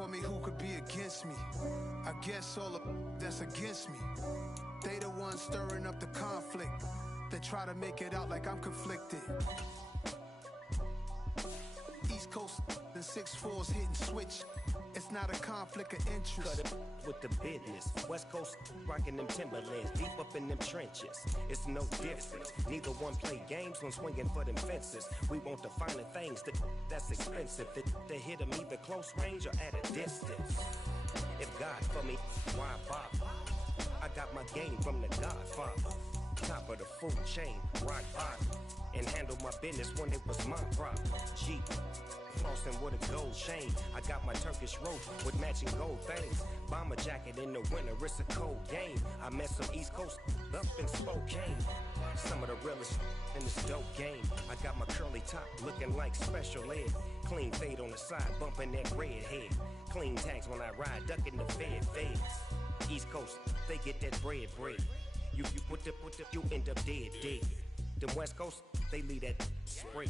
for me, who could be against me? I guess all of that's against me. They the ones stirring up the conflict. They try to make it out like I'm conflicted. East Coast and 6'4's hitting switch. It's not a conflict of interest. Cut it with the business. West Coast rocking them Timberlands, deep up in them trenches. It's no difference. Neither one play games when swinging for them fences. We want the finer things that's expensive. They hit them either close range or at a distance. If God for me, why bother? I got my game from the Godfather. Top of the food chain, rock bottom. And handle my business when it was my problem. Jeep. Flossing with a gold chain. I got my Turkish rope with matching gold things. Bomber jacket in the winter, it's a cold game. I met some East Coast up in Spokane. Some of the realest in this dope game. I got my curly top looking like special ed. Clean fade on the side, bumping that red head. Clean tags when I ride, ducking the feds. East Coast, they get that bread. You you end up dead. Them West Coast, they leave that spray.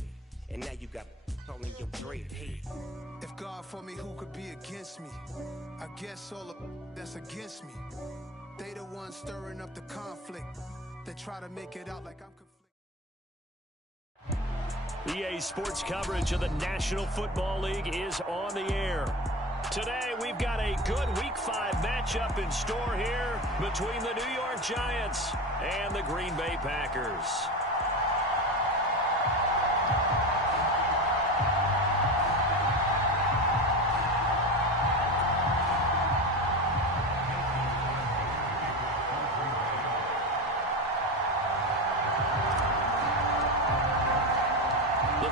And now you got calling your dread head. If God for me, who could be against me? I guess all of that's against me. They the ones stirring up the conflict. They try to make it out like I'm conflicted. EA Sports coverage of the National Football League is on the air. Today, we've got a good Week 5 matchup in store here between the New York Giants and the Green Bay Packers.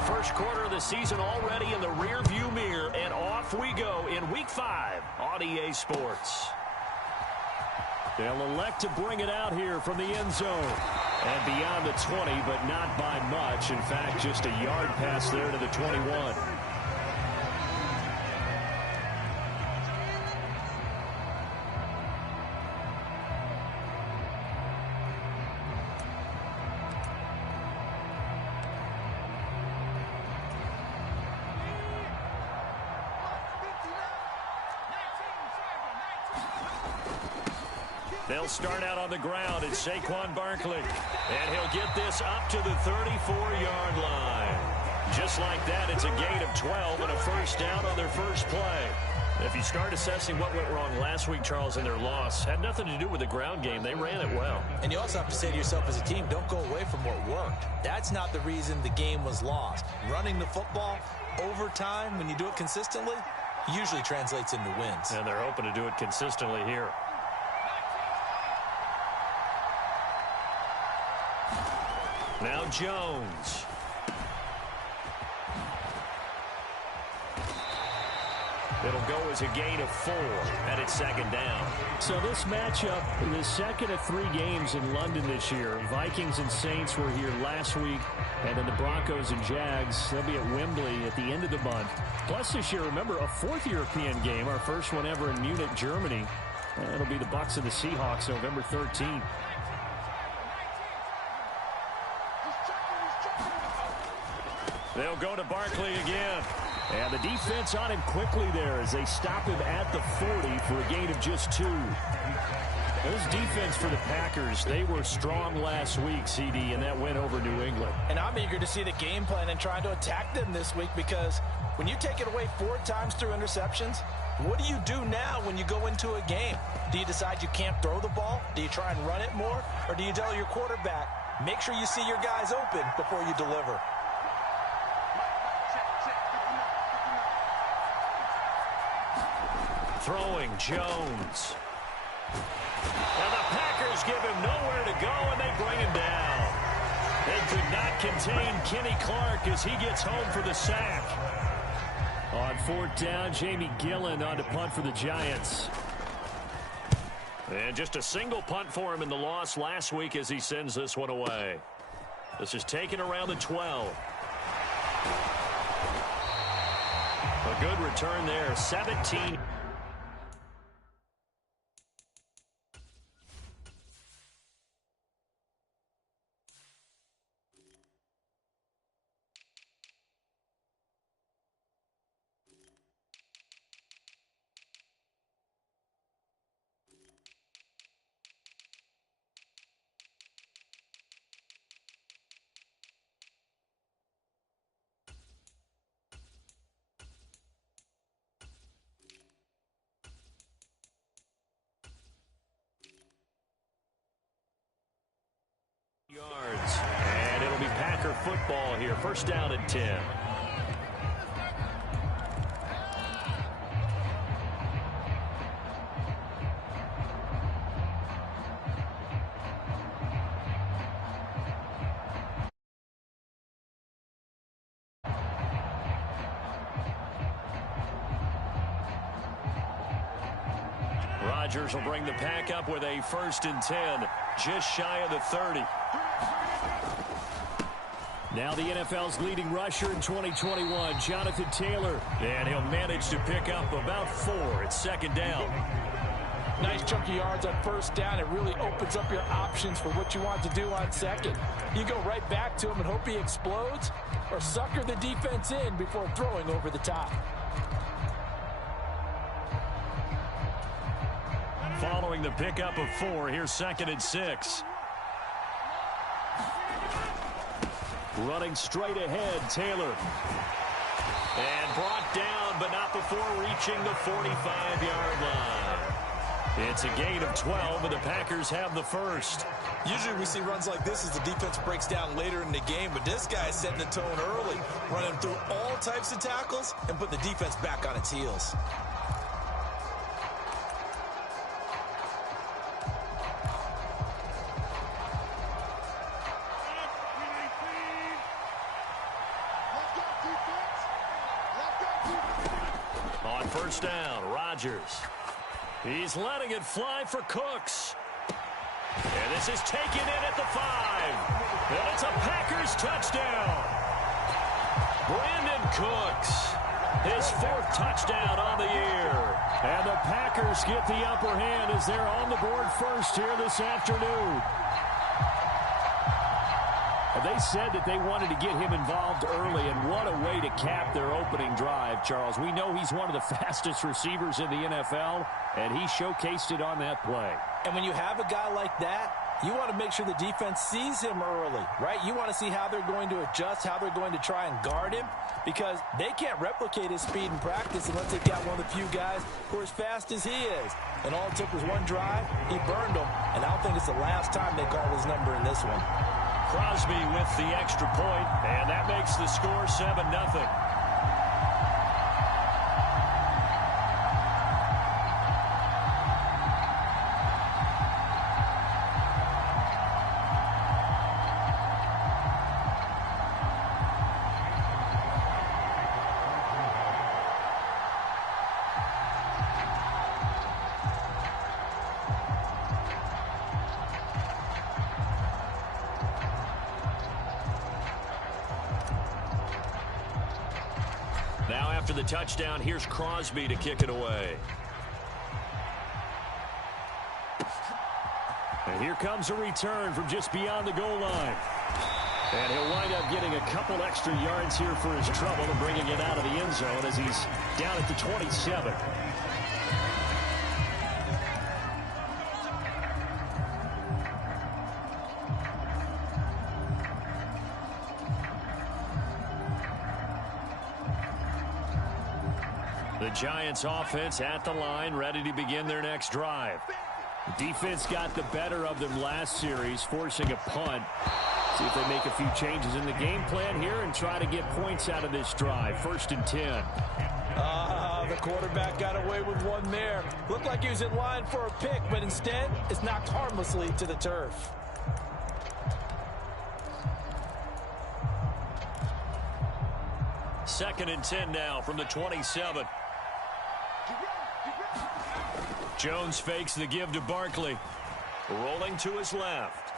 First quarter of the season already in the rear-view mirror, and off we go in Week 5 on EA Sports. They'll elect to bring it out here from the end zone. And beyond the 20, but not by much. In fact, just a yard pass there to the 21. They'll start out on the ground. It's Saquon Barkley. And he'll get this up to the 34-yard line. Just like that, it's a gain of 12 and a first down on their first play. If you start assessing what went wrong last week, Charles, in their loss, had nothing to do with the ground game. They ran it well. And you also have to say to yourself as a team, don't go away from what worked. That's not the reason the game was lost. Running the football over time, when you do it consistently, usually translates into wins. And they're hoping to do it consistently here. Now Jones. It'll go as a gain of 4, and it's second down. So this matchup, the second of 3 games in London this year. Vikings and Saints were here last week, and then the Broncos and Jags, they'll be at Wembley at the end of the month. Plus this year, remember, a 4th European game, our first one ever in Munich, Germany. And it'll be the Bucs and the Seahawks November 13th. They'll go to Barkley again. And the defense on him quickly there as they stop him at the 40 for a gain of just 2. Those defense for the Packers, they were strong last week, CD, and that went over New England. And I'm eager to see the game plan and trying to attack them this week, because when you take it away 4 times through interceptions, what do you do now when you go into a game? Do you decide you can't throw the ball? Do you try and run it more? Or do you tell your quarterback, make sure you see your guys open before you deliver? Throwing Jones. And the Packers give him nowhere to go, and they bring him down. They could not contain Kenny Clark as he gets home for the sack. On 4th down, Jamie Gillen on to punt for the Giants. And just a single punt for him in the loss last week as he sends this one away. This is taken around the 12. A good return there, 17. football here. First down and 10. Rodgers will bring the pack up with a 1st and 10, just shy of the 30. Now the NFL's leading rusher in 2021, Jonathan Taylor. And he'll manage to pick up about 4 at 2nd down. Nice chunky yards on 1st down. It really opens up your options for what you want to do on 2nd. You go right back to him and hope he explodes, or sucker the defense in before throwing over the top. Following the pickup of 4, here's 2nd and 6. Running straight ahead, Taylor. And brought down, but not before reaching the 45-yard line. It's a gain of 12, and the Packers have the 1st. Usually we see runs like this as the defense breaks down later in the game, but this guy's setting the tone early, running through all types of tackles and putting the defense back on its heels. On 1st down, Rodgers. He's letting it fly for Cooks. And this is taken in at the 5. And it's a Packers touchdown. Brandon Cooks, his 4th touchdown on the year. And the Packers get the upper hand as they're on the board first here this afternoon. They said that they wanted to get him involved early, and what a way to cap their opening drive, Charles. We know he's one of the fastest receivers in the NFL, and he showcased it on that play. And when you have a guy like that, you want to make sure the defense sees him early, right? You want to see how they're going to adjust, how they're going to try and guard him, because they can't replicate his speed in practice unless they've got one of the few guys who are as fast as he is. And all it took was one drive. He burned them, and I don't think it's the last time they call his number in this one. Crosby with the extra point, and that makes the score 7-0. Now after the touchdown, here's Crosby to kick it away. And here comes a return from just beyond the goal line. And he'll wind up getting a couple extra yards here for his trouble and bringing it out of the end zone as he's down at the 27. The Giants offense at the line, ready to begin their next drive. The defense got the better of them last series, forcing a punt. See if they make a few changes in the game plan here and try to get points out of this drive. 1st and 10. The quarterback got away with one there. Looked like he was in line for a pick, but instead it's knocked harmlessly to the turf. Second and 10 now from the 27. Jones fakes the give to Barkley. Rolling to his left.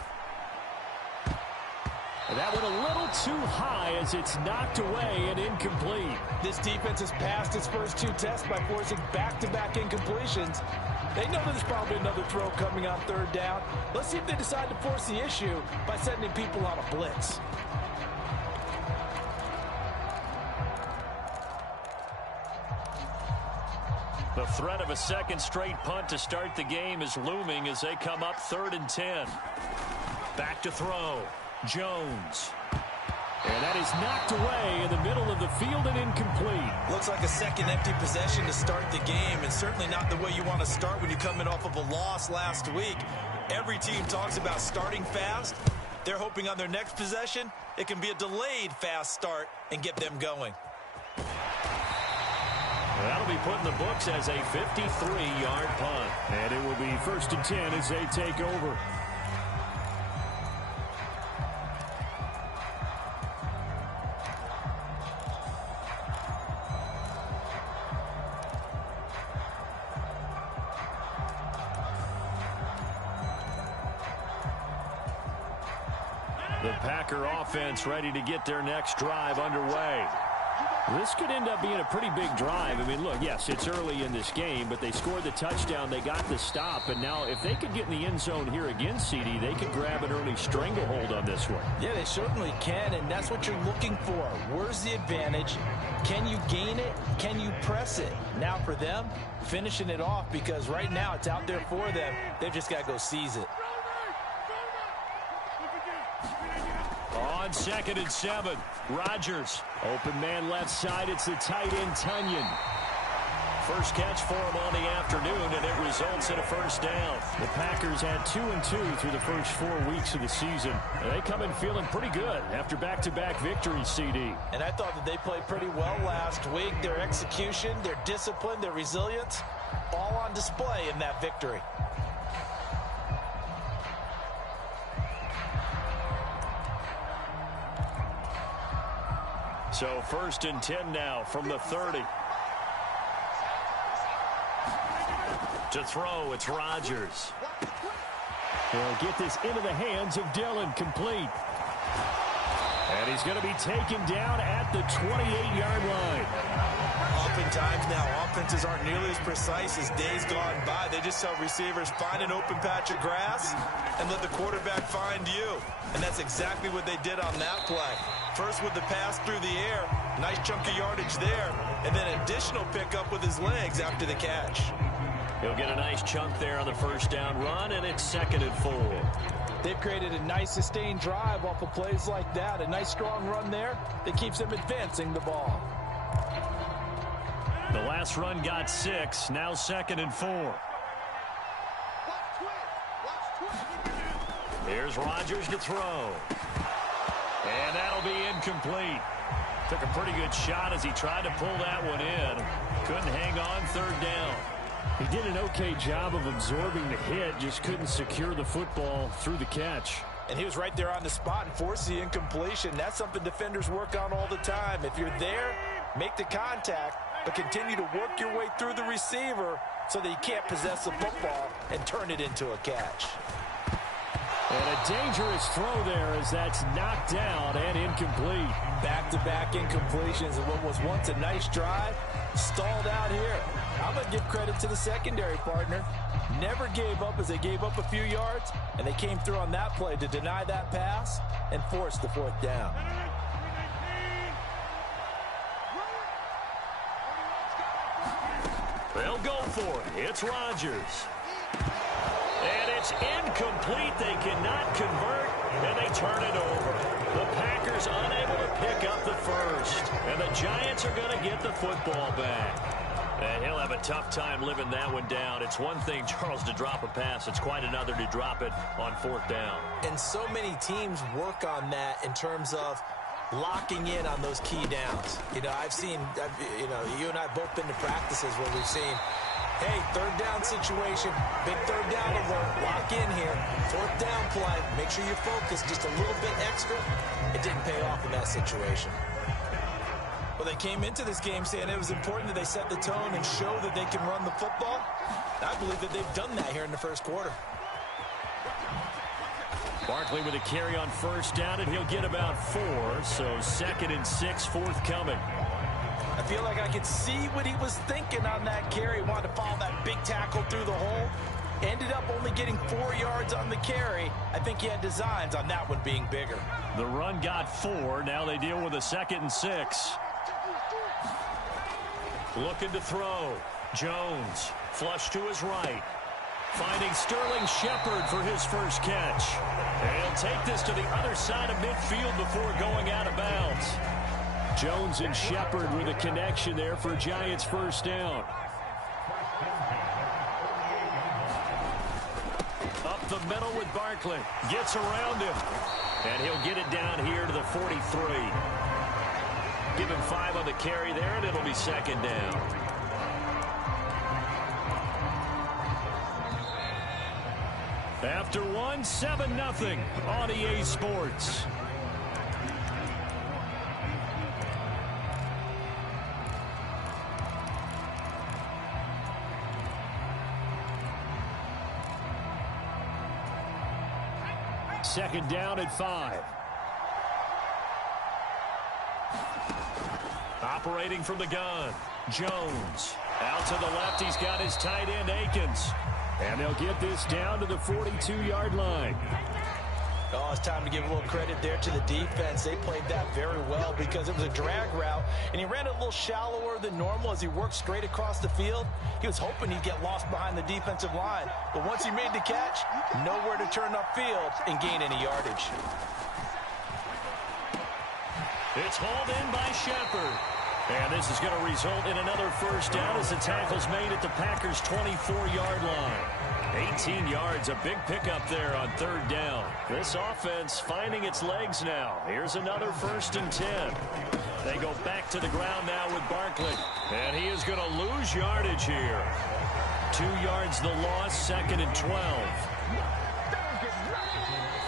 And that went a little too high as it's knocked away and incomplete. This defense has passed its first 2 tests by forcing back-to-back incompletions. They know there's probably another throw coming on 3rd down. Let's see if they decide to force the issue by sending people on a blitz. The threat of a second straight punt to start the game is looming as they come up 3rd and 10. Back to throw. Jones. And that is knocked away in the middle of the field and incomplete. Looks like a second empty possession to start the game, and certainly not the way you want to start when you're coming off of a loss last week. Every team talks about starting fast. They're hoping on their next possession, it can be a delayed fast start and get them going. That'll be put in the books as a 53-yard punt. And it will be 1st and 10 as they take over. The Packer offense ready to get their next drive underway. This could end up being a pretty big drive. I mean, look, yes, it's early in this game, but they scored the touchdown. They got the stop. And now if they could get in the end zone here again, CD, they could grab an early stranglehold on this one. Yeah, they certainly can, and that's what you're looking for. Where's the advantage? Can you gain it? Can you press it? Now for them, finishing it off, because right now it's out there for them. They've just got to go seize it. On 2nd and 7, Rodgers. Open man left side, it's the tight end, Tunyon. First catch for him on the afternoon, and it results in a first down. The Packers had 2-2 through the first 4 weeks of the season. They come in feeling pretty good after back-to-back victories, CD. And I thought that they played pretty well last week. Their execution, their discipline, their resilience, all on display in that victory. So 1st and 10 now from the 30. To throw, it's Rodgers. He'll get this into the hands of Dillon, complete. And he's going to be taken down at the 28-yard line. Oftentimes now, offenses aren't nearly as precise as days gone by. They just tell receivers, find an open patch of grass and let the quarterback find you. And that's exactly what they did on that play. First with the pass through the air, nice chunk of yardage there, and then additional pickup with his legs after the catch. He'll get a nice chunk there on the first down run, and it's 2nd and 4. They've created a nice sustained drive off of plays like that. A nice strong run there that keeps them advancing the ball. The last run got 6, now 2nd and 4. Here's Rodgers to throw. And that'll be incomplete. Took a pretty good shot as he tried to pull that one in. Couldn't hang on 3rd down. He did an okay job of absorbing the hit, just couldn't secure the football through the catch. And he was right there on the spot and forced the incompletion. That's something defenders work on all the time. If you're there, make the contact, but continue to work your way through the receiver so that you can't possess the football and turn it into a catch. And a dangerous throw there as that's knocked down and incomplete. Back-to-back incompletions of what was once a nice drive, stalled out here. I'm going to give credit to the secondary partner. Never gave up as they gave up a few yards, and they came through on that play to deny that pass and force the 4th down. They'll go for it. It's Rodgers. And it's incomplete. They cannot convert, and they turn it over. The Packers unable to pick up the first. And the Giants are going to get the football back. And he'll have a tough time living that one down. It's one thing, Charles, to drop a pass. It's quite another to drop it on 4th down. And so many teams work on that in terms of locking in on those key downs. You know, you and I have both been to practices where we've seen, hey, 3rd down situation, big 3rd down alert, lock in here, 4th down play, make sure you're focused just a little bit extra. It didn't pay off in that situation. Well, they came into this game saying it was important that they set the tone and show that they can run the football. I believe that they've done that here in the first quarter. Barkley with a carry on 1st down, and he'll get about 4. So 2nd and 6, 4th coming. I feel like I could see what he was thinking on that carry. He wanted to follow that big tackle through the hole. Ended up only getting 4 yards on the carry. I think he had designs on that one being bigger. The run got 4. Now they deal with a 2nd and 6. Looking to throw. Jones. Flush to his right. Finding Sterling Shepard for his first catch. And he'll take this to the other side of midfield before going out of bounds. Jones and Shepard with a connection there for Giants' first down. Up the middle with Barkley. Gets around him. And he'll get it down here to the 43. Give him 5 on the carry there, and it'll be second down. After one, 7-0 on EA Sports. Second down at 5. Operating from the gun, Jones. Out to the left, he's got his tight end, Akins. And they'll get this down to the 42-yard line. Oh, it's time to give a little credit there to the defense. They played that very well because it was a drag route, and he ran it a little shallower than normal as he worked straight across the field. He was hoping he'd get lost behind the defensive line, but once he made the catch, nowhere to turn upfield and gain any yardage. It's hauled in by Shepard. And this is going to result in another first down as the tackle's made at the Packers' 24-yard line. 18 yards, a big pickup there on third down. This offense finding its legs now. Here's another 1st and 10. They go back to the ground now with Barkley. And he is going to lose yardage here. 2 yards the loss, 2nd and 12.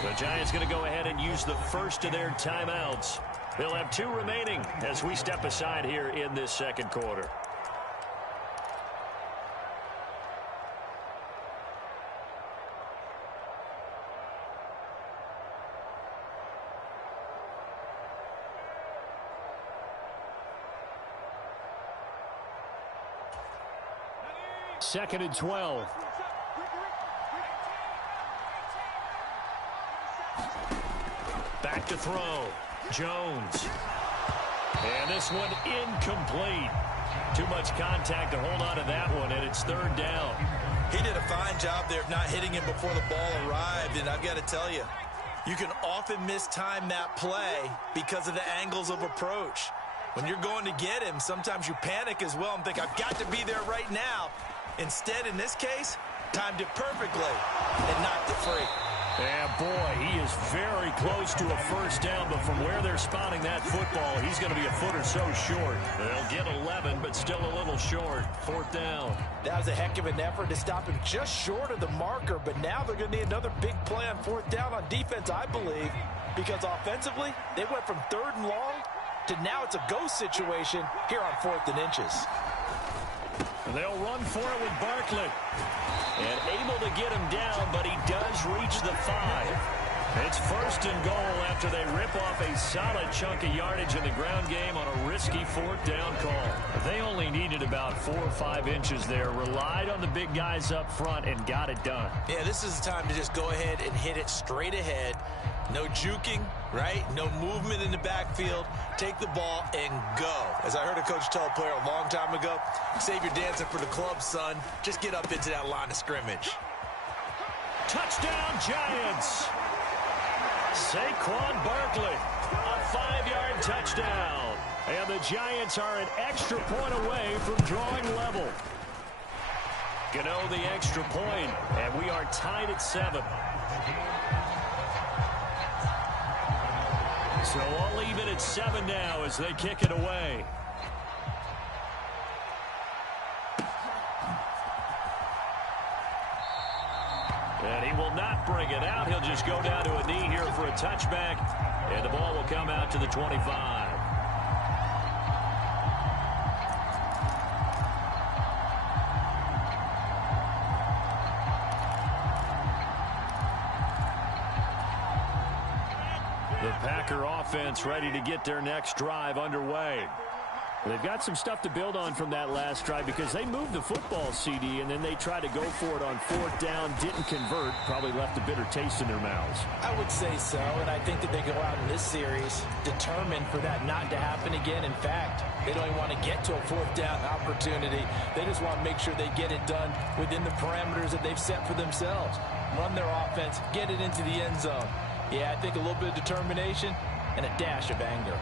The Giants going to go ahead and use the first of their timeouts. They'll have 2 remaining as we step aside here in this second quarter. Second and 12. Back to throw. Jones. And this one incomplete. Too much contact to hold on to that one, and it's third down. He did a fine job there of not hitting him before the ball arrived, and I've got to tell you, you can often mistime that play because of the angles of approach. When you're going to get him, sometimes you panic as well and think, I've got to be there right now. Instead, in this case, timed it perfectly and knocked it free. And boy, he is very close to a first down, but from where they're spotting that football, he's going to be a foot or so short. They'll get 11, but still a little short. Fourth down. That was a heck of an effort to stop him just short of the marker, but now they're going to need another big play on fourth down on defense, I believe, because offensively, they went from 3rd and long to now it's a go situation here on 4th and inches. They'll run for it with Barkley. And able to get him down, but he does reach the 5. It's 1st and goal after they rip off a solid chunk of yardage in the ground game on a risky 4th down call. They only needed about 4 or 5 inches there, relied on the big guys up front, and got it done. Yeah, this is the time to just go ahead and hit it straight ahead. No juking, right? No movement in the backfield. Take the ball and go. As I heard a coach tell a player a long time ago, save your dancing for the club, son. Just get up into that line of scrimmage. Touchdown, Giants! Saquon Barkley, a 5-yard touchdown. And the Giants are an extra point away from drawing level. Gano the extra point, and we are tied at 7. So all even at 7 now as they kick it away. And he will not bring it out. He'll just go down to a knee here for a touchback. And the ball will come out to the 25. The Packer offense ready to get their next drive underway. They've got some stuff to build on from that last drive because they moved the football, CD, and then they tried to go for it on 4th down, didn't convert, probably left a bitter taste in their mouths. I would say so, and I think that they go out in this series determined for that not to happen again. In fact, they don't even want to get to a 4th down opportunity. They just want to make sure they get it done within the parameters that they've set for themselves. Run their offense, get it into the end zone. Yeah, I think a little bit of determination and a dash of anger.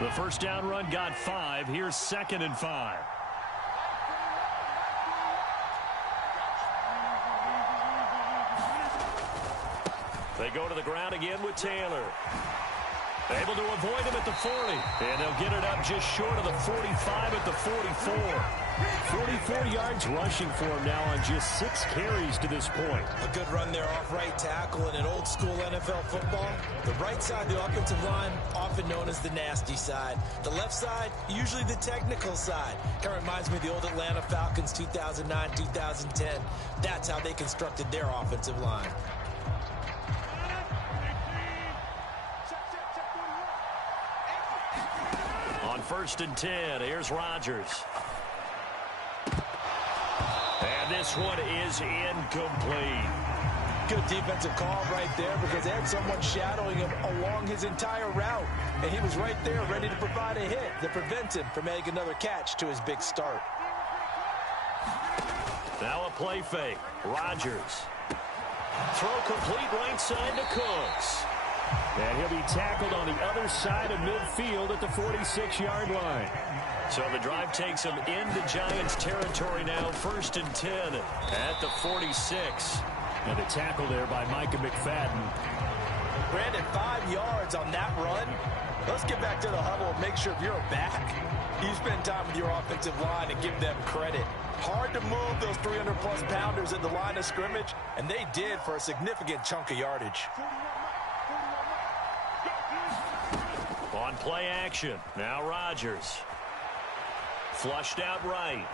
The first down run got 5. Here's 2nd and 5. They go to the ground again with Taylor. Able to avoid him at the 40. And they'll get it up just short of the 45 at the 44. 44 yards rushing for him now on just 6 carries to this point. A good run there off right tackle in an old school NFL football. The right side, the offensive line, often known as the nasty side. The left side, usually the technical side. Kind of reminds me of the old Atlanta Falcons 2009, 2010. That's how they constructed their offensive line. On 1st and 10, here's Rodgers. And this one is incomplete. Good defensive call right there because they had someone shadowing him along his entire route. And he was right there ready to provide a hit that prevents him from making another catch to his big start. Now a play fake. Rodgers. Throw complete right side to Cooks. And he'll be tackled on the other side of midfield at the 46-yard line. So the drive takes him into Giants territory now. 1st and 10 at the 46. And a tackle there by Micah McFadden. Brandon, 5 yards on that run. Let's get back to the huddle and make sure if you're a back, you spend time with your offensive line and give them credit. Hard to move those 300-plus pounders at the line of scrimmage, and they did for a significant chunk of yardage. On play action, now Rodgers. Flushed out right.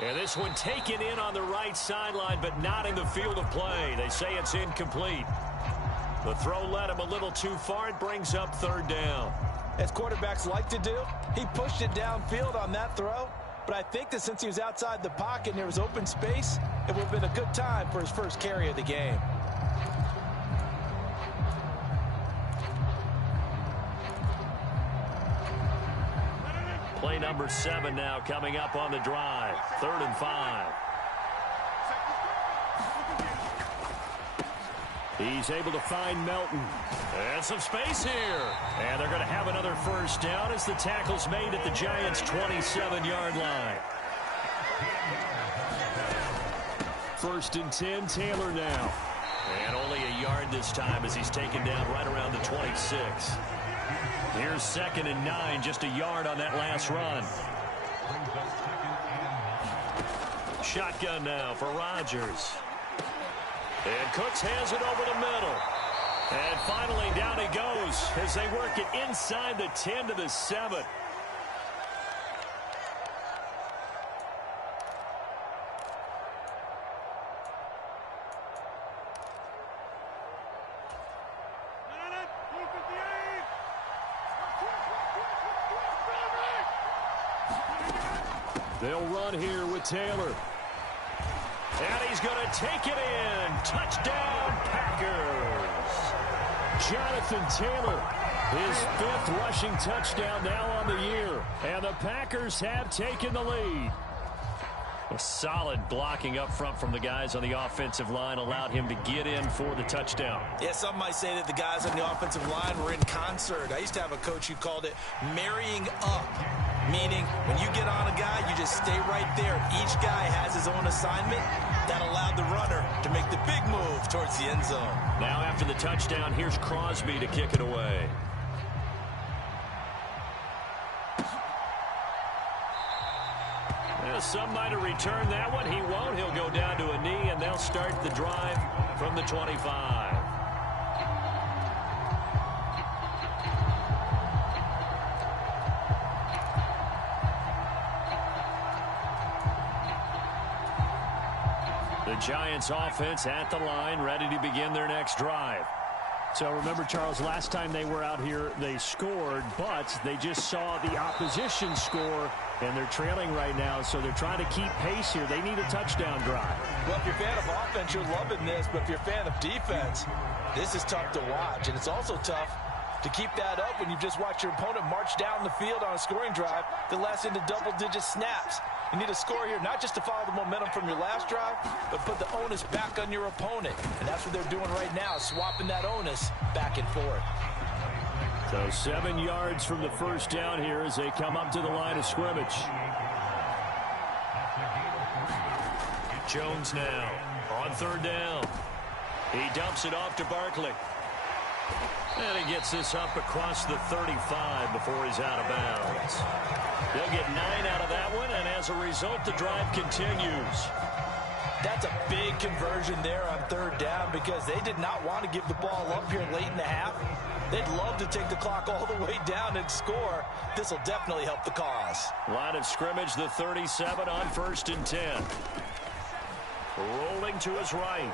And this one taken in on the right sideline, but not in the field of play. They say it's incomplete. The throw led him a little too far. It brings up 3rd down. As quarterbacks like to do, he pushed it downfield on that throw. But I think that since he was outside the pocket and there was open space, it would have been a good time for his first carry of the game. Play number 7 now coming up on the drive. 3rd and 5. He's able to find Melton. And some space here. And they're going to have another 1st down as the tackle's made at the Giants' 27-yard line. 1st and 10, Taylor now. And only a yard this time as he's taken down right around the 26. Here's 2nd and 9, just a yard on that last run. Shotgun now for Rodgers. And Cooks has it over the middle. And finally down he goes as they work it inside the 10 to the 7. They'll run here with Taylor. And he's going to take it in. Touchdown, Packers. Jonathan Taylor, his 5th rushing touchdown now on the year. And the Packers have taken the lead. A solid blocking up front from the guys on the offensive line allowed him to get in for the touchdown. Yeah, some might say that the guys on the offensive line were in concert. I used to have a coach who called it marrying up, meaning when you get on a guy, you just stay right there. Each guy has his own assignment. That allowed the runner to make the big move towards the end zone. Now after the touchdown, here's Crosby to kick it away. Some might have returned that one. He won't. He'll go down to a knee, and they'll start the drive from the 25. The Giants offense at the line, ready to begin their next drive. So remember, Charles, last time they were out here, they scored, but they just saw the opposition score, and they're trailing right now, so they're trying to keep pace here. They need a touchdown drive. Well, if you're a fan of offense, you're loving this, but if you're a fan of defense, this is tough to watch, and it's also tough to keep that up when you've just watched your opponent march down the field on a scoring drive that lasts into double-digit snaps. You need a score here, not just to follow the momentum from your last drive, but put the onus back on your opponent. And that's what they're doing right now, swapping that onus back and forth. So 7 yards from the 1st down here as they come up to the line of scrimmage. Jones now on 3rd down. He dumps it off to Barkley. And he gets this up across the 35 before he's out of bounds. They'll get 9 out of that one, and as a result, the drive continues. That's a big conversion there on 3rd down because they did not want to give the ball up here late in the half. They'd love to take the clock all the way down and score. This will definitely help the cause. Line of scrimmage, the 37 on 1st and 10. Rolling to his right.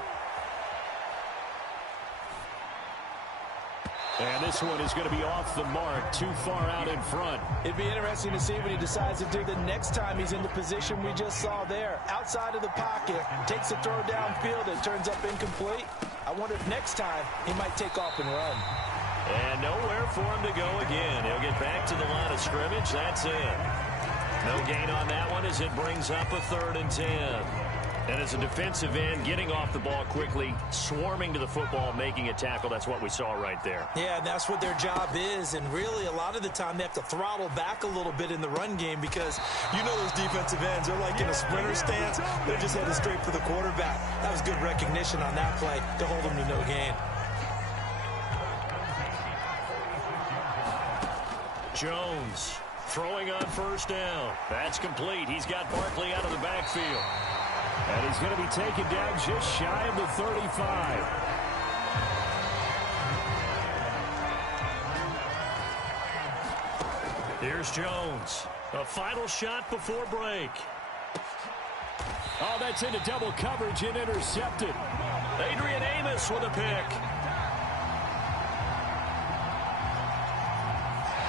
And this one is going to be off the mark, too far out in front. It'd be interesting to see what he decides to do the next time he's in the position we just saw there. Outside of the pocket, takes a throw downfield, it turns up incomplete. I wonder if next time he might take off and run. And nowhere for him to go again. He'll get back to the line of scrimmage. That's it. No gain on that one as it brings up a 3rd and 10. And as a defensive end, getting off the ball quickly, swarming to the football, making a tackle, that's what we saw right there. Yeah, and that's what their job is. And really, a lot of the time, they have to throttle back a little bit in the run game because you know those defensive ends, they're like in a sprinter stance. They're just headed straight for the quarterback. That was good recognition on that play to hold them to no gain. Jones throwing on 1st down. That's complete. He's got Barkley out of the backfield. And he's going to be taken down just shy of the 35. Here's Jones. A final shot before break. Oh, that's into double coverage and intercepted. Adrian Amos with a pick.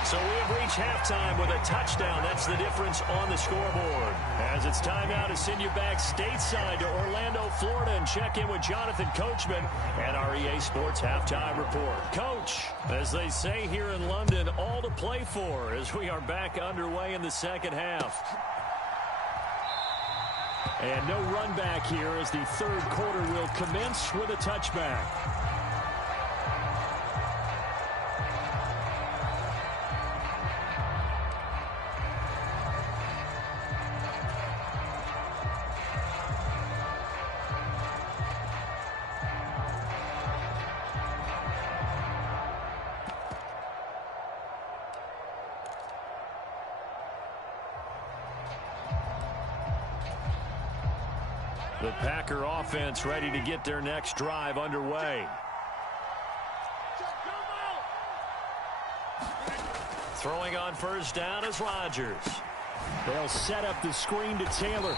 So we have reached halftime with a touchdown. That's the difference on the scoreboard. As it's time now to send you back stateside to Orlando, Florida, and check in with Jonathan Coachman and our EA Sports Halftime Report. Coach, as they say here in London, all to play for as we are back underway in the 2nd half. And no run back here as the 3rd quarter will commence with a touchback. The Packer offense ready to get their next drive underway. Throwing on 1st down is Rodgers. They'll set up the screen to Taylor.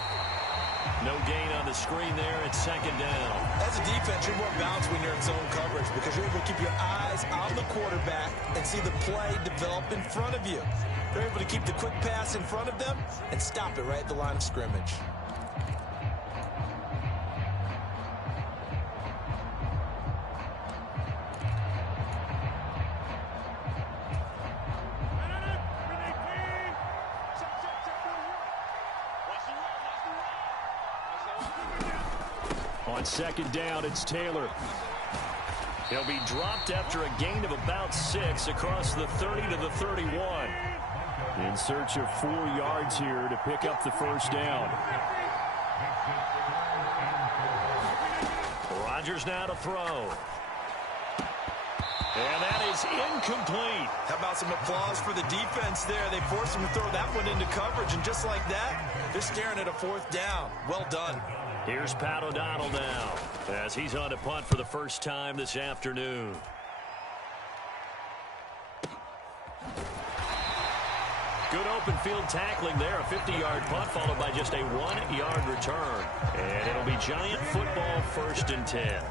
No gain on the screen there at 2nd down. As a defense, you're more balanced when you're in zone coverage because you're able to keep your eyes on the quarterback and see the play develop in front of you. They're able to keep the quick pass in front of them and stop it right at the line of scrimmage. On 2nd down, it's Taylor. He'll be dropped after a gain of about 6 across the 30 to the 31. In search of 4 yards here to pick up the 1st down. Rodgers now to throw. And that is incomplete. How about some applause for the defense there? They forced him to throw that one into coverage, and just like that, they're staring at a 4th down. Well done. Here's Pat O'Donnell now as he's on to punt for the first time this afternoon. Good open field tackling there. A 50-yard punt followed by just a 1-yard return. And it'll be Giant football 1st and 10.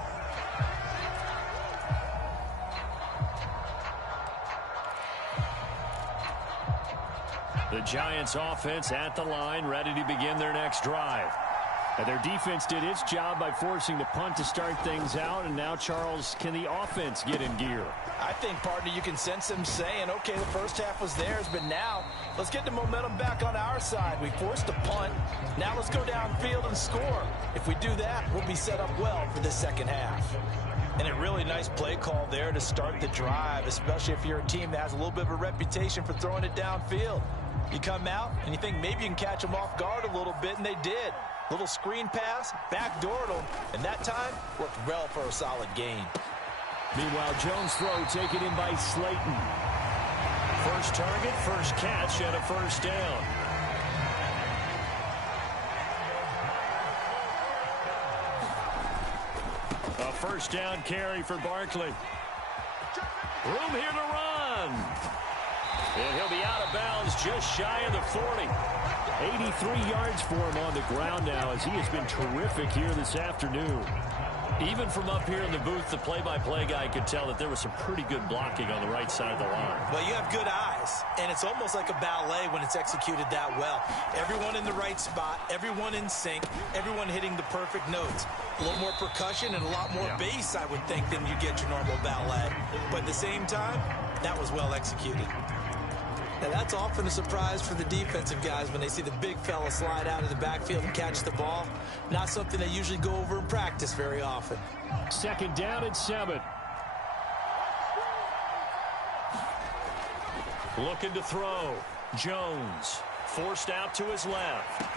The Giants offense at the line, ready to begin their next drive. And their defense did its job by forcing the punt to start things out. And now, Charles, can the offense get in gear? I think, partner, you can sense them saying, okay, the first half was theirs, but now let's get the momentum back on our side. We forced a punt. Now let's go downfield and score. If we do that, we'll be set up well for the 2nd half. And a really nice play call there to start the drive, especially if you're a team that has a little bit of a reputation for throwing it downfield. You come out, and you think maybe you can catch them off guard a little bit, and they did. Little screen pass, backdoored them, and that time worked well for a solid gain. Meanwhile, Jones' throw taken in by Slayton. First target, first catch, and a first down. A first down carry for Barkley. Room here to run. And he'll be out of bounds just shy of the 40. 83 yards for him on the ground now as he has been terrific here this afternoon. Even from up here in the booth, the play-by-play guy could tell that there was some pretty good blocking on the right side of the line. Well, you have good eyes, and it's almost like a ballet when it's executed that well. Everyone in the right spot, everyone in sync, everyone hitting the perfect notes. A little more percussion and a lot more bass, I would think, than you get your normal ballet. But at the same time, that was well executed. Now, that's often a surprise for the defensive guys when they see the big fella slide out of the backfield and catch the ball. Not something they usually go over in practice very often. Second down and 7. Looking to throw. Jones forced out to his left.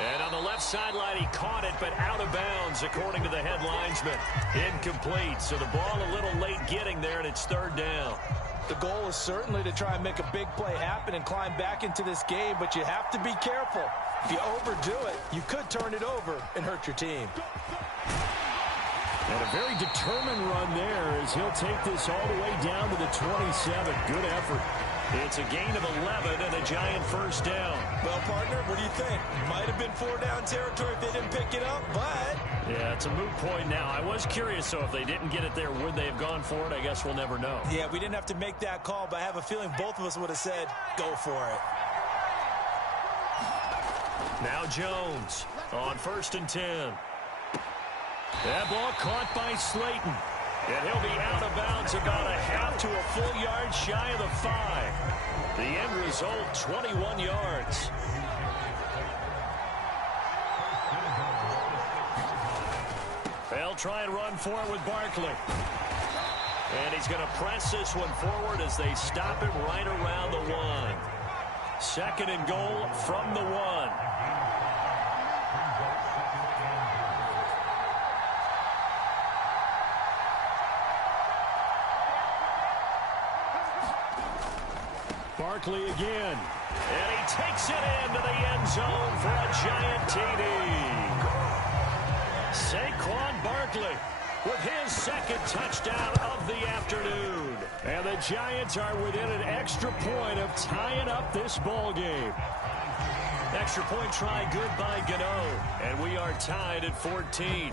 And on the left sideline, he caught it, but out of bounds, according to the head linesman. Incomplete, so the ball a little late getting there, and it's third down. The goal is certainly to try and make a big play happen and climb back into this game, but you have to be careful. If you overdo it, you could turn it over and hurt your team. And a very determined run there as he'll take this all the way down to the 27. Good effort. It's a gain of 11 and a Giant first down. Well, partner, what do you think? Might have been 4-down territory if they didn't pick it up, but... Yeah, it's a moot point now. I was curious, so if they didn't get it there, would they have gone for it? I guess we'll never know. Yeah, we didn't have to make that call, but I have a feeling both of us would have said, go for it. Now Jones on 1st and 10. That ball caught by Slayton. And he'll be out of bounds about a half to a full yard shy of the 5. The end result, 21 yards. They'll try and run for it with Barkley. And he's going to press this one forward as they stop him right around the 1. Second and goal from the 1. Barkley again. And he takes it into the end zone for a Giant TD. Saquon Barkley with his second touchdown of the afternoon. And the Giants are within an extra point of tying up this ball game. Extra point try good by Gano. And we are tied at 14.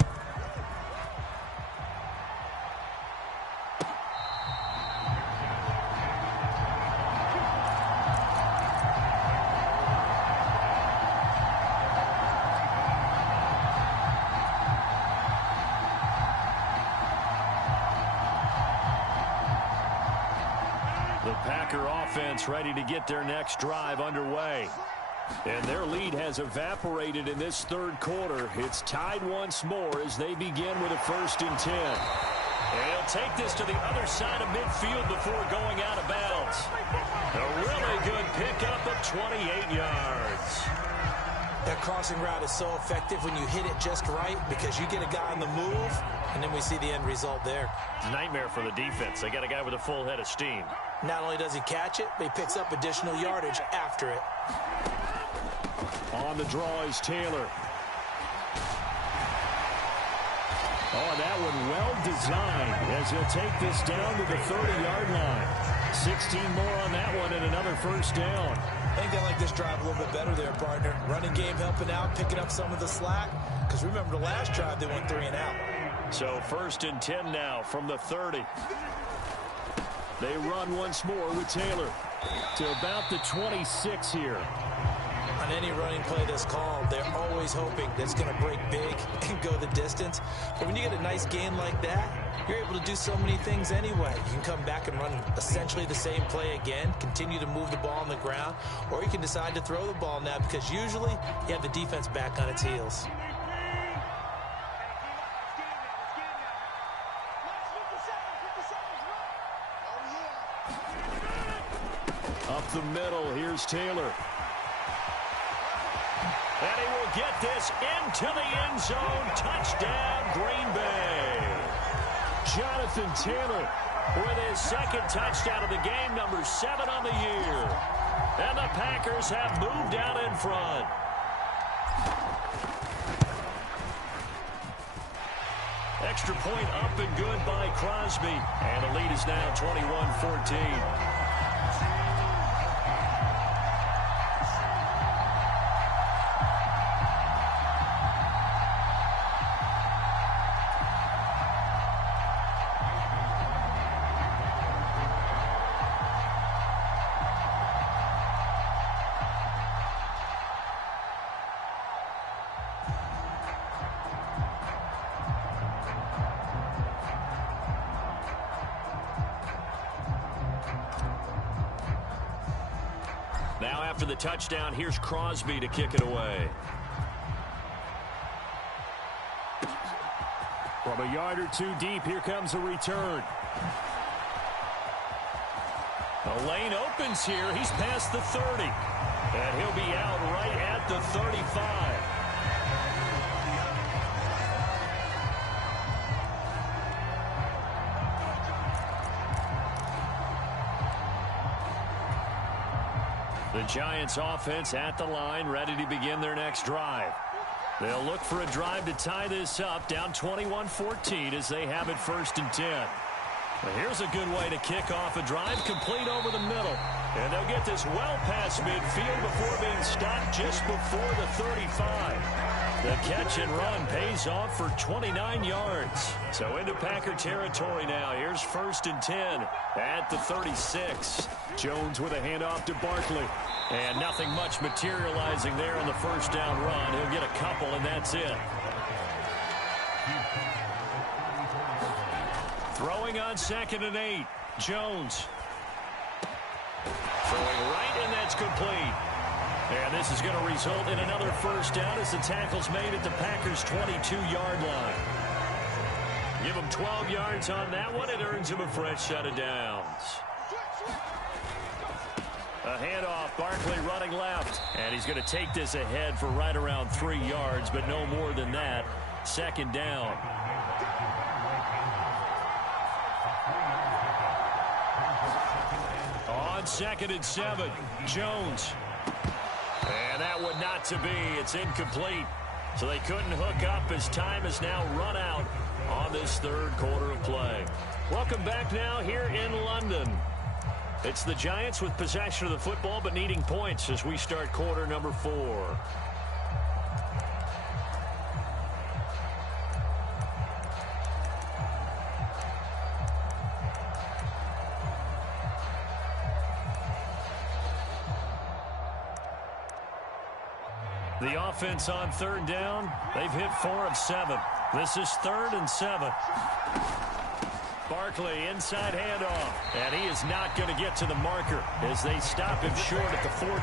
Offense ready to get their next drive underway. And their lead has evaporated in this third quarter. It's tied once more as they begin with a 1st and 10. And he'll take this to the other side of midfield before going out of bounds. A really good pickup of 28 yards. That crossing route is so effective when you hit it just right because you get a guy on the move, and then we see the end result there. Nightmare for the defense. They got a guy with a full head of steam. Not only does he catch it, but he picks up additional yardage after it. On the draw is Taylor. Oh, that one well designed as he'll take this down to the 30-yard line. 16 more on that one and another first down. I think they like this drive a little bit better there, partner. Running game helping out, picking up some of the slack. Because remember, the last drive, they went 3 and out. So 1st and 10 now from the 30. They run once more with Taylor to about the 26 here. On any running play that's called, they're always hoping that it's going to break big and go the distance. But when you get a nice gain like that, you're able to do so many things anyway. You can come back and run essentially the same play again, continue to move the ball on the ground, or you can decide to throw the ball now because usually you have the defense back on its heels. Up the middle, here's Taylor. And he will get this into the end zone. Touchdown, Green Bay. Jonathan Taylor with his second touchdown of the game, number 7 on the year. And the Packers have moved out in front. Extra point up and good by Crosby. And the lead is now 21-14. Now after the touchdown, here's Crosby to kick it away. From a yard or two deep, here comes a return. The lane opens here. He's past the 30. And he'll be out right at the 35. The Giants offense at the line, ready to begin their next drive. They'll look for a drive to tie this up, down 21-14 as they have it 1st and 10. Well, here's a good way to kick off a drive, complete over the middle. And they'll get this well past midfield before being stopped just before the 35. The catch and run pays off for 29 yards. So into Packer territory now. Here's 1st and 10 at the 36. Jones with a handoff to Barkley. And nothing much materializing there on the first down run. He'll get a couple, and that's it. Throwing on 2nd and 8. Jones. Throwing right, and that's complete. And this is going to result in another first down as the tackle's made at the Packers' 22-yard line. Give them 12 yards on that one. It earns him a fresh set of downs. A handoff, Barkley running left. And he's going to take this ahead for right around 3 yards, but no more than that. 2nd down. On 2nd and 7, Jones. And that one not to be. It's incomplete. So they couldn't hook up as time has now run out on this 3rd quarter of play. Welcome back now here in London. It's the Giants with possession of the football but needing points as we start quarter number 4. The offense on 3rd down, they've hit 4 of 7. This is 3rd and 7. Barkley inside handoff, and he is not going to get to the marker as they stop him short at the 14.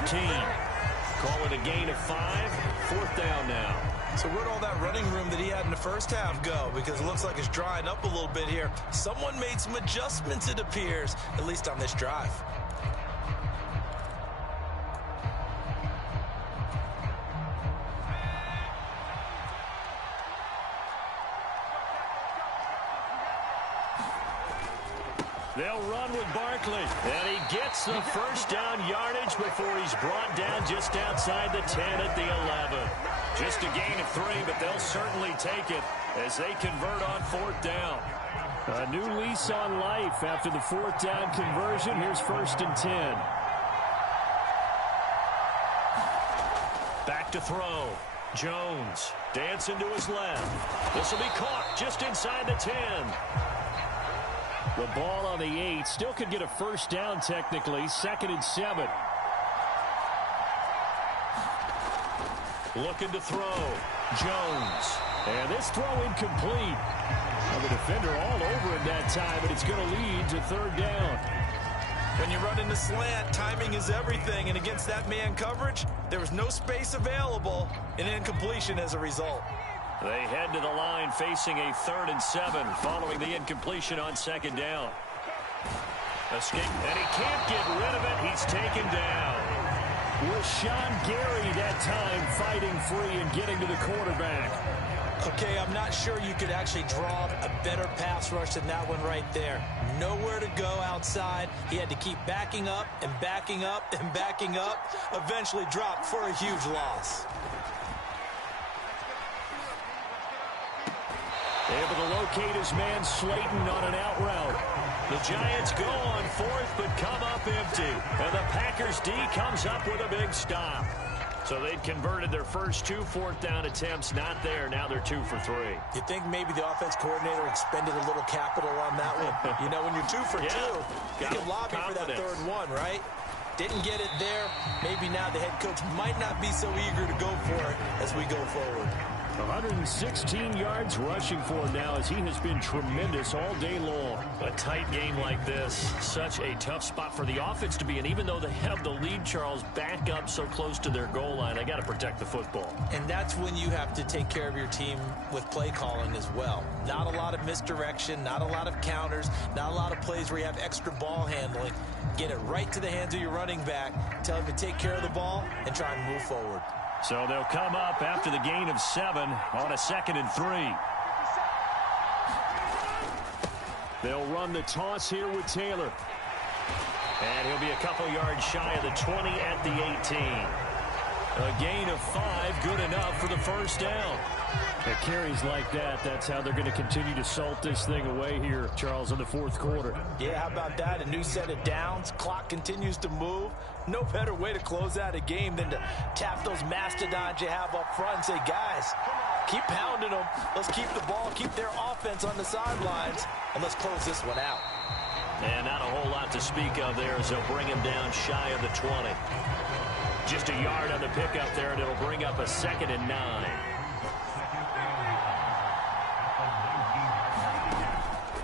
Call it a gain of 5, 4th down now. So where'd all that running room that he had in the first half go? Because it looks like it's drying up a little bit here. Someone made some adjustments, it appears, at least on this drive. They'll run with Barkley, and he gets the first down yardage before he's brought down just outside the 10 at the 11. Just a gain of 3, but they'll certainly take it as they convert on 4th down. A new lease on life after the 4th down conversion. Here's 1st and 10. Back to throw. Jones dancing to his left. This will be caught just inside the 10. The ball on the 8. Still could get a first down technically. 2nd and 7. Looking to throw. Jones. And this throw incomplete. The defender all over him that time, but it's going to lead to 3rd down. When you run in the slant, timing is everything. And against that man coverage, there was no space available. An incompletion as a result. They head to the line facing a 3rd and 7 following the incompletion on 2nd down. Escape, and he can't get rid of it. He's taken down. with Sean Gary that time fighting free and getting to the quarterback. Okay, I'm not sure you could actually draw a better pass rush than that one right there. Nowhere to go outside. He had to keep backing up and backing up and backing up. Eventually dropped for a huge loss. Able to locate his man Slayton on an out route. The Giants go on fourth but come up empty. And the Packers D comes up with a big stop. So they'd converted their first 2 fourth-down attempts. Not there. Now they're 2 for 3. You think maybe the offense coordinator expended a little capital on that one? You know, when you're 2 for 2, you can lobby for that third one, right? Didn't get it there. Maybe now the head coach might not be so eager to go for it as we go forward. 116 yards rushing for him now as he has been tremendous all day long. A tight game like this, such a tough spot for the offense to be in. Even though they have the lead, Charles, back up so close to their goal line, they got to protect the football. And that's when you have to take care of your team with play calling as well. Not a lot of misdirection, not a lot of counters, not a lot of plays where you have extra ball handling. Get it right to the hands of your running back, tell him to take care of the ball, and try and move forward. So they'll come up after the gain of 7 on a 2nd and 3. They'll run the toss here with Taylor. And he'll be a couple yards shy of the 20 at the 18. A gain of 5, good enough for the first down. At carries like that, that's how they're going to continue to salt this thing away here, Charles, in the fourth quarter. Yeah, how about that? A new set of downs. Clock continues to move. No better way to close out a game than to tap those mastodons you have up front and say, guys, keep pounding them. Let's keep the ball, keep their offense on the sidelines, and let's close this one out. And not a whole lot to speak of there as they'll bring him down shy of the 20. Just a yard on the pickup there, and it'll bring up a 2nd and 9.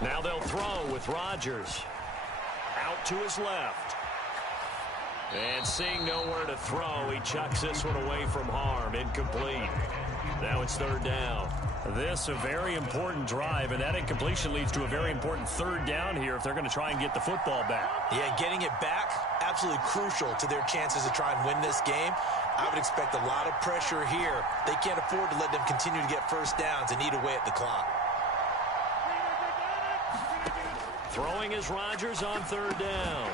Now they'll throw with Rodgers. Out to his left. And seeing nowhere to throw, he chucks this one away from harm. Incomplete. Now it's 3rd down. This a very important drive, and that incompletion leads to a very important 3rd down here if they're going to try and get the football back. Yeah, getting it back, absolutely crucial to their chances to try and win this game. I would expect a lot of pressure here. They can't afford to let them continue to get first downs and eat away at the clock. Throwing is Rodgers on 3rd down.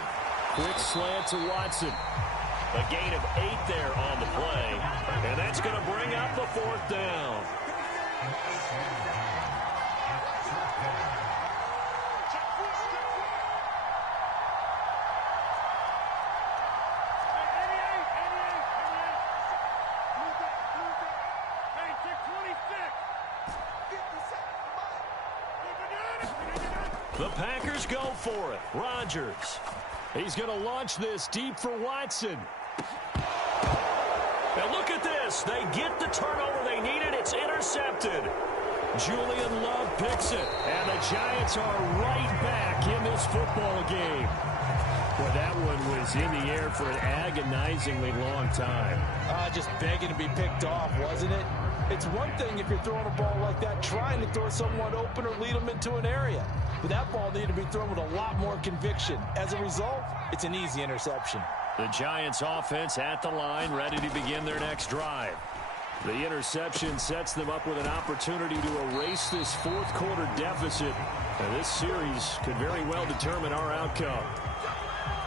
Quick slant to Watson. A gain of 8 there on the play. And that's going to bring up the 4th down. The Packers go for it. Rodgers. He's going to launch this deep for Watson. Now look at this. They get the turnover they needed. It's intercepted. Julian Love picks it. And the Giants are right back in this football game. Well, that one was in the air for an agonizingly long time. Just begging to be picked off, wasn't it? It's one thing if you're throwing a ball like that, trying to throw someone open or lead them into an area. But that ball needed to be thrown with a lot more conviction. As a result, it's an easy interception. The Giants offense at the line, ready to begin their next drive. The interception sets them up with an opportunity to erase this fourth quarter deficit. And this series could very well determine our outcome.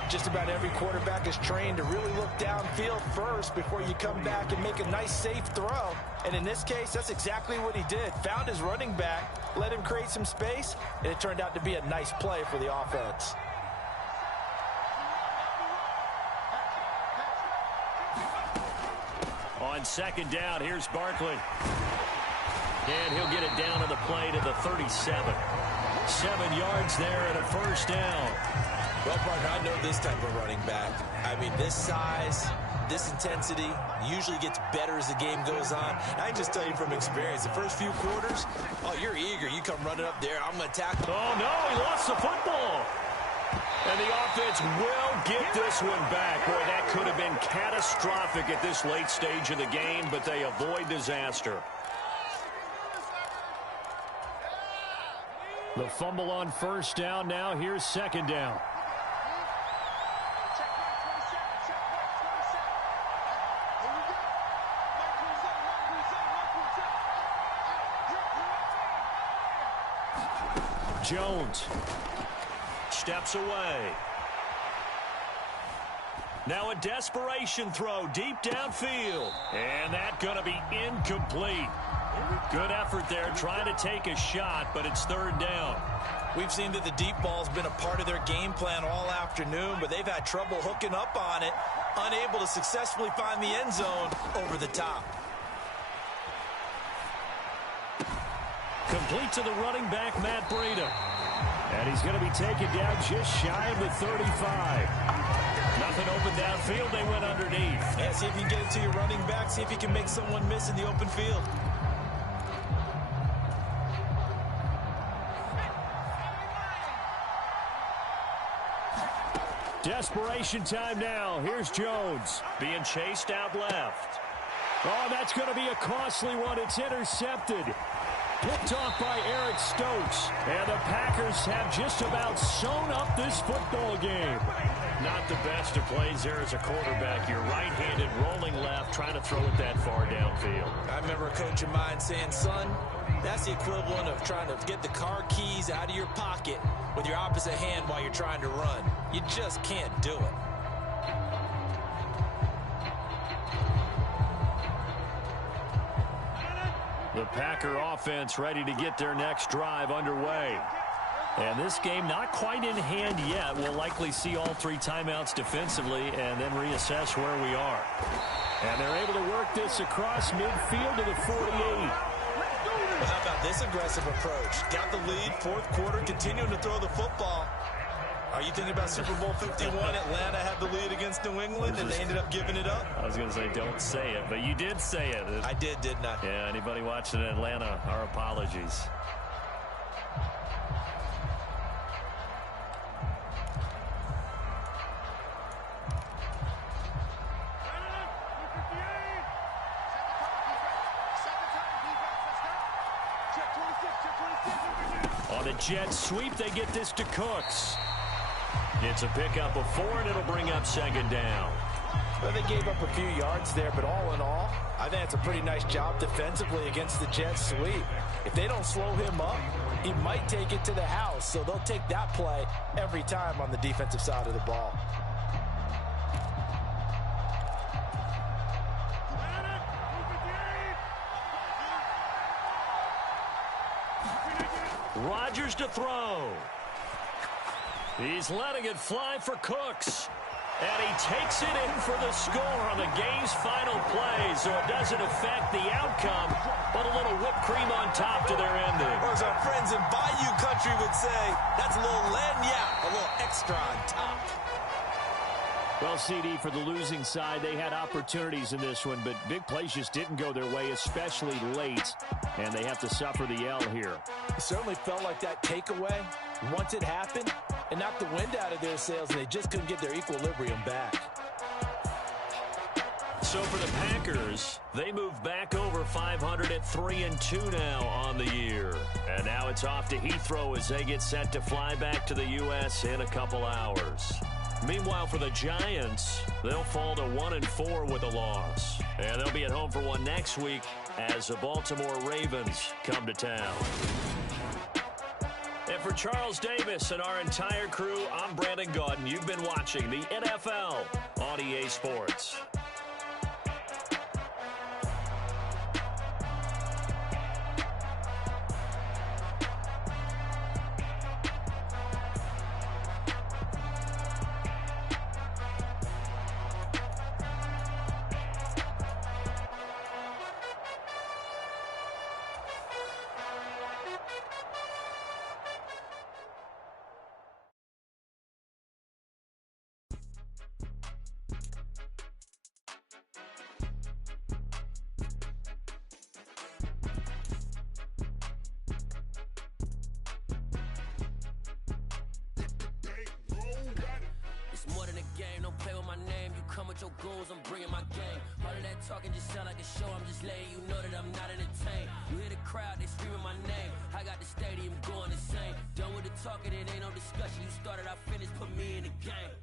Just about every quarterback is trained to really look downfield first before you come back and make a nice, safe throw. And in this case, that's exactly what he did. Found his running back, let him create some space, and it turned out to be a nice play for the offense. On 2nd down, here's Barkley. And he'll get it down to the play to the 37. 7 yards there and a first down. Well, partner, I know this type of running back. I mean, this size, this intensity usually gets better as the game goes on. And I can just tell you from experience, the first few quarters, oh, you're eager. You come running up there, I'm going to tackle. Oh, no, he lost the football. And the offense will get this one back. Boy, that could have been catastrophic at this late stage of the game, but they avoid disaster. The fumble on first down now. Here's 2nd down. Jones. Steps away. Now a desperation throw deep downfield. And that's going to be incomplete. Good effort there trying to take a shot, but it's third down. We've seen that the deep ball's been a part of their game plan all afternoon, but they've had trouble hooking up on it, unable to successfully find the end zone over the top. Complete to the running back, Matt Breida. And he's going to be taken down just shy of the 35. Nothing open downfield. They went underneath. Yeah, see if you can get it to your running back. See if you can make someone miss in the open field. Desperation time now. Here's Jones being chased out left. Oh, that's going to be a costly one. It's intercepted. Picked off by Eric Stokes. And the Packers have just about sewn up this football game. Not the best of plays there as a quarterback. You're right-handed, rolling left, trying to throw it that far downfield. I remember a coach of mine saying, son, that's the equivalent of trying to get the car keys out of your pocket with your opposite hand while you're trying to run. You just can't do it. The Packer offense ready to get their next drive underway. And this game not quite in hand yet. We'll likely see all three timeouts defensively and then reassess where we are. And they're able to work this across midfield to the 48. Well, how about this aggressive approach? Got the lead, fourth quarter, continuing to throw the football. Are you thinking about Super Bowl 51? Atlanta had the lead against New England, and they ended up giving it up? I was going to say, don't say it, but you did say it. I did, didn't I? Yeah, anybody watching in Atlanta, our apologies. On the jet sweep, they get this to Cooks. It's a pickup of 4, and it'll bring up second down. Well, they gave up a few yards there, but all in all, I think it's a pretty nice job defensively against the jet sweep. If they don't slow him up, he might take it to the house, so they'll take that play every time on the defensive side of the ball. Rodgers to throw. He's letting it fly for Cooks. And he takes it in for the score on the game's final play, so it doesn't affect the outcome, but a little whipped cream on top to their ending. Or as our friends in Bayou Country would say, that's a little lagniappe, a little extra on top. Well, CD, for the losing side, they had opportunities in this one, but big plays just didn't go their way, especially late, and they have to suffer the L here. It certainly felt like that takeaway, once it happened, it knocked the wind out of their sails, and they just couldn't get their equilibrium back. So for the Packers, they move back over 500 at 3-2 now on the year. And now it's off to Heathrow as they get set to fly back to the U.S. in a couple hours. Meanwhile, for the Giants, they'll fall to 1-4 with a loss. And they'll be at home for one next week as the Baltimore Ravens come to town. And for Charles Davis and our entire crew, I'm Brandon Gaudin. You've been watching the NFL on EA Sports. Your goals, I'm bringing my game. All of that talking just sound like a show. I'm just letting you know that I'm not entertained. You hear the crowd, they screaming my name. I got the stadium going insane. Done with the talking, it ain't no discussion. You started, I finished, put me in the game.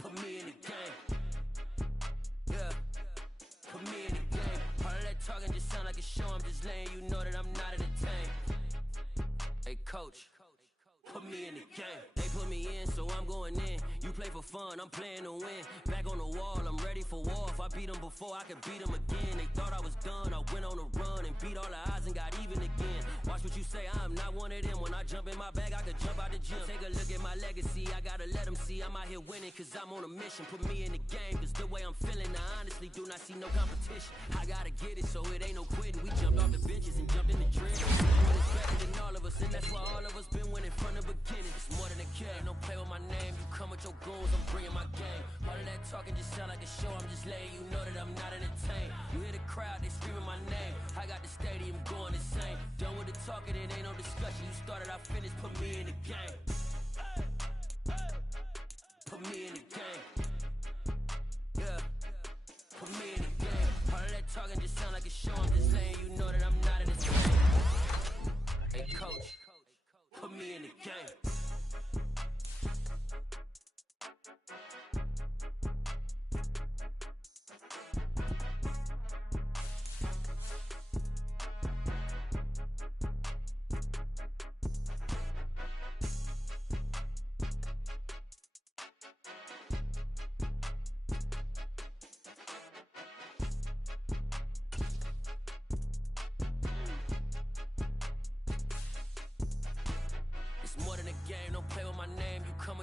Put me in the game. Yeah. Put me in the game. All of that talking just sound like a show. I'm just letting you know that I'm not entertained. Hey, coach. Put me in the game. They put me in, so I'm going in. You play for fun, I'm playing to win. Back on the wall, I'm ready for war. If I beat them before, I could beat them again. They thought I was done, I went on a run and beat all the odds and got even again. Watch what you say, I'm not one of them. When I jump in my bag, I could jump out the gym. Take a look at my legacy, I gotta let them see I'm out here winning, cause I'm on a mission. Put me in the game, cause the way I'm feeling, I honestly do not see no competition. I gotta get it, so it ain't no quitting. We jumped off the benches and jumped in the drill. Someone is better than all of us, and that's why all of us been winning from the beginning. It's more than a game, don't play with my name. You come with your goons, I'm bringing my game. All of that talking just sound like a show, I'm just letting you know that I'm not entertained. You hear the crowd, they screaming my name. I got the stadium going insane. Done with the talking, it ain't no discussion. You started, I finished, put me in the game. Put me in the game. Yeah, put me in the game. All of that talking just sound like a show, I'm just letting you know that I'm not entertained. Hey coach, put me in the game.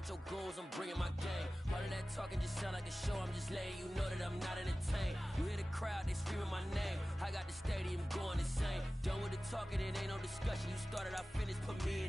Your goals, I'm bringing my game. All of that talking just sound like a show, I'm just letting you know that I'm not entertained. You hear the crowd, they screaming my name. I got the stadium going insane. Done with the talking, it ain't no discussion. You started, I finished, put me in